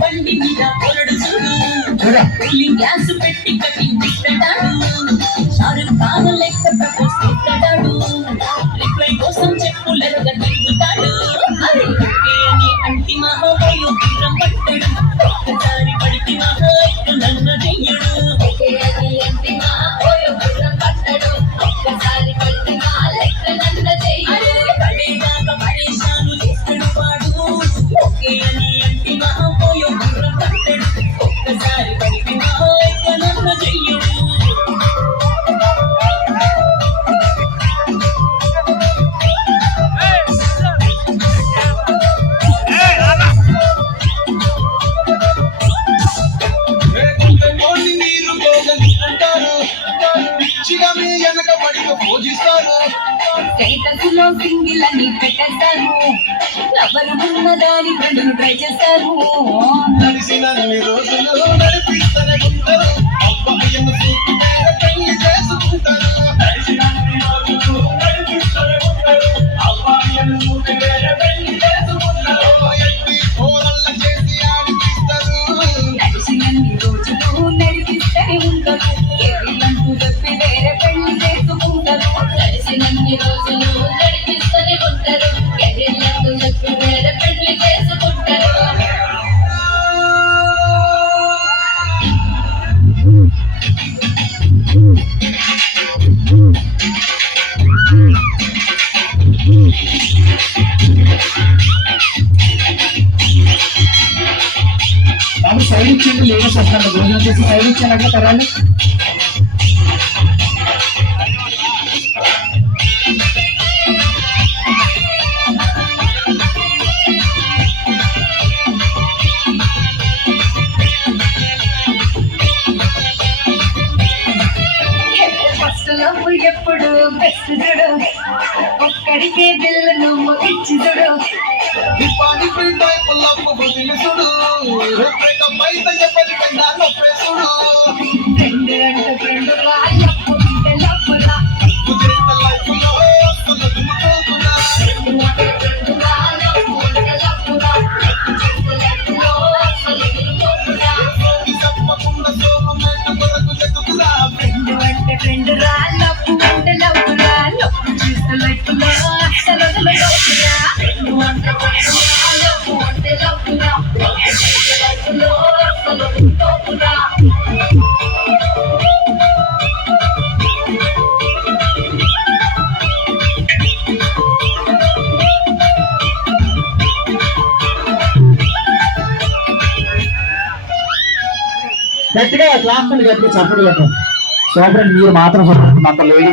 బండి మీద పొరడు చూడు గ్యాస్ పెట్టి కట్టింటాడు షారుఖ్ ఖాన్ లెక్క ప్రపోజ్ చేస్తాడు రిప్లై కోసం చెప్పులెరగ తిరుగుతాడు అని అంటి మహాబోలు గుర్రం పట్టాడు ఒక్కసారి పడికి మహా నన్న చెయ్యడు అంటి మహాబోలు గుర్రం పట్టాడు ఒక్కసారి పడికి మా లెక్క నన్న చెయ్యడు పడేదాకా పరేషాను చేస్తాడు వాడు ఓకే అని అంటి మహాబోలు గుర్రం పట్టాడు ఒక్కసారి పడికి మా లెక్క నన్న చెయ్యడు స్టేటస్లో సింగిల్ అని పెట్టేస్తారు ఎవరు ఉన్నదాని ఫ్రెండ్ను ట్రై చేస్తారు నడిచినన్ని రోజులు నడిపిస్తూనే ఉంటారు అబ్బాయిని చూసి పెళ్లి చేసుకుంటారు నడిచినన్ని రోజులు నడిపిస్తూనే ఉంటారు అబ్బాయిని చూసి పెళ్లి చేసుకుంటారు ఎట్టి పోరల్ల చేసి ఆడిపిస్తారు నడిచినన్ని రోజులు నడిపిస్తూనే ఉంటారు కేవలంటూ చెప్పి వేరే పెళ్లి చేసుకుంటారు నడిచినన్ని రోజులు నడిపిస్తూనే ఉంటారు కేవలంటూ చెప్పి వేరే పెళ్లి చేసుకుంటారు సైడ్ ఇచ్చేది లేడీస్ వస్తారు భోజనం చేసి సైడ్ ఇచ్చానట్లే పర్వాలి ఎప్పుడు బెస్ట్ చూడు ఒక్కడికే దిల్లు నువ్వు ఇచ్చి చూడు ఫ్రెండ్ అంటే ఫ్రెండ్ రా లవ్వురా ఫ్రెండ్ రా లవ్ అంటే లవ్వురా లవ్ చేస్తే లైఫ్ లో అసలు లవ్వురా ఫ్రెండ్ అంటే లవ్వురా లైఫ్ లో అసలు లవ్వురా గట్టిగా క్లాస్ గట్టిగా చప్పుడు కట్టండి సో ఫ్రెండ్ మీరు మాత్రం అంత లేడీస్